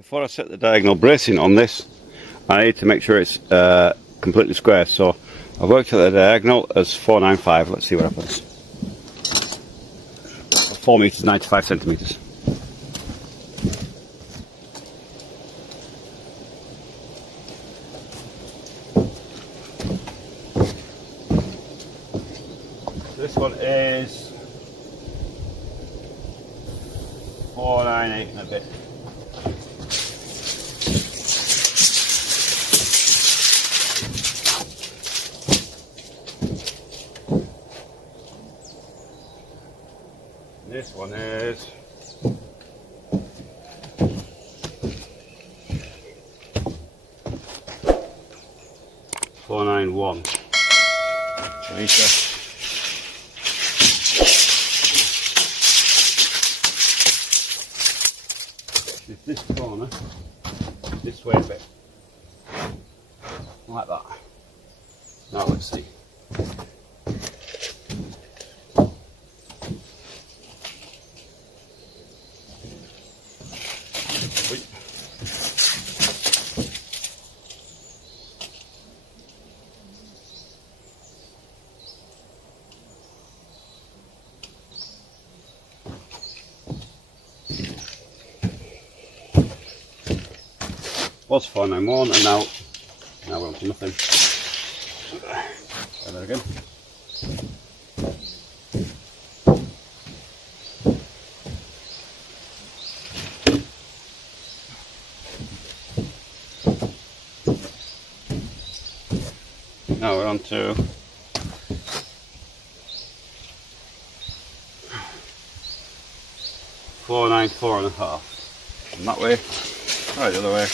Before I set the diagonal bracing on this, I need to make sure it's completely square. So I've worked out the diagonal as 495. Let's see what happens. 4 meters, 95 centimeters. This one is 498 and a bit. This one is 491. This corner this way a bit, like that. Now let's see. Was 491 and now we're on to nothing. Try that again. Now we're on to 494 and a half. And that way, right the other way.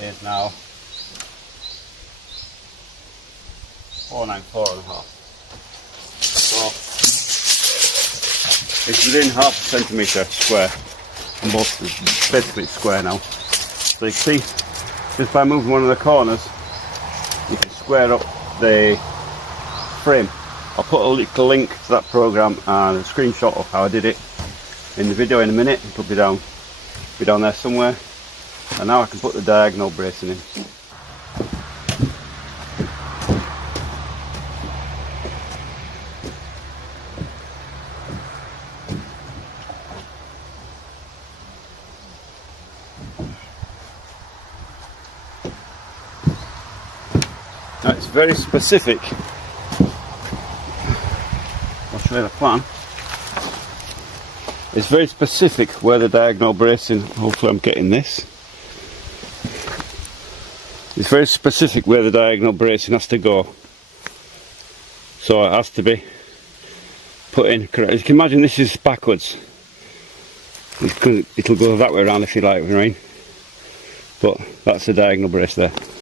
Is now 494 and a half. So it's within half a centimetre square, and both basically it's square now. So you can see, just by moving one of the corners, you can square up the frame. I'll put a little link to that program and a screenshot of how I did it in the video in a minute. It'll be down there somewhere. And now I can put the diagonal bracing in. Now it's very specific. I'll show you the plan. It's very specific where the diagonal bracing, hopefully I'm getting this. It's very specific where the diagonal bracing has to go. So it has to be put in correct. You can imagine this is backwards. It'll go that way around if you like, right? But that's the diagonal brace there.